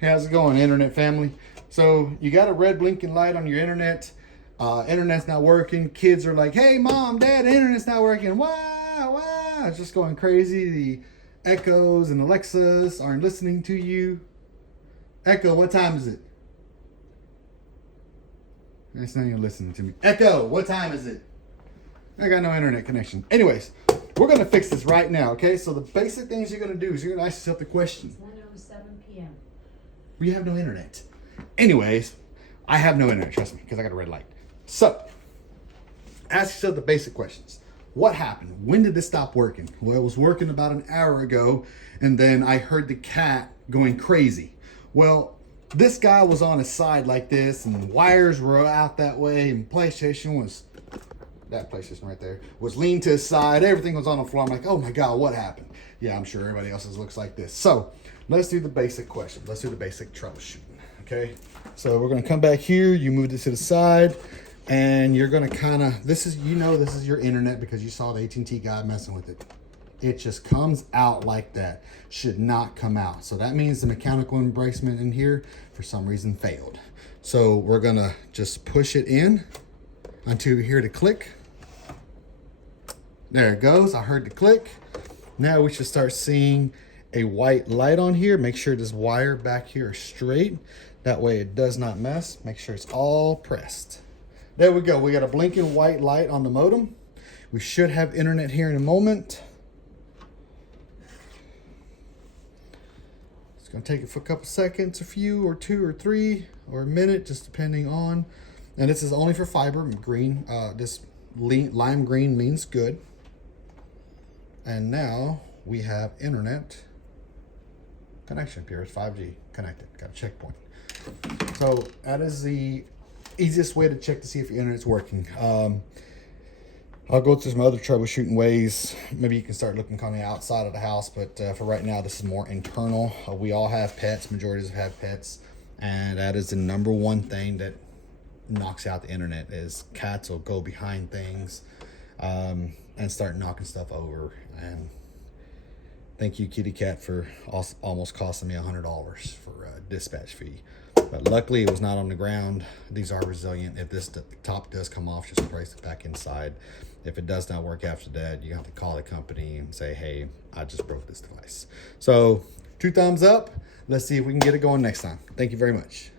How's it going, internet family? So you got a red blinking light on your internet. Internet's not working. Kids are like, hey, mom, dad, internet's not working. Why? It's just going crazy. The Echoes and Alexas aren't listening to you. Echo, what time is it? It's not even listening to me. Echo, what time is it? I got no internet connection. Anyways, we're going to fix this right now, okay? So the basic things you're going to do is you're going to ask yourself the question. It's 1:07 p.m. We have no internet. Anyways, I have no internet, trust me, because I got a red light. So, ask yourself the basic questions. What happened? When did this stop working? Well, it was working about an hour ago, and then I heard the cat going crazy. Well, this guy was on his side like this, and wires were out that way, and that PlayStation right there, was leaned to his side. Everything was on the floor. I'm like, oh my God, what happened? Yeah, I'm sure everybody else's looks like this. So, let's do the basic question. Let's do the basic troubleshooting, okay? So we're gonna come back here. You move it to the side, and you're gonna this is your internet because you saw the AT&T guy messing with it. It just comes out like that. Should not come out. So that means the mechanical embracement in here, for some reason, failed. So we're gonna just push it in until we hear the click. There it goes. I heard the click. Now we should start seeing a white light on here. Make sure this wire back here is straight. That way it does not mess. Make sure it's all pressed. There we go. We got a blinking white light on the modem. We should have internet here in a moment. It's going to take it for a couple seconds, a few or two or three or a minute, just depending on. And this is only for fiber. Green. This lime green means good. And now we have internet connection. Here it's 5G connected. Got a checkpoint. So that is the easiest way to check to see if your internet's working. I'll go through some other troubleshooting ways. Maybe you can start looking on the outside of the house, but for right now, this is more internal. We all have pets. Majorities have pets, and that is the number one thing that knocks out the internet. Is cats will go behind things and start knocking stuff over. And thank you, kitty cat, for almost costing me $100 for a dispatch fee. But luckily, it was not on the ground. These are resilient. If the top does come off, just place it back inside. If it does not work after that, you have to call the company and say, hey, I just broke this device. So 2 thumbs up. Let's see if we can get it going next time. Thank you very much.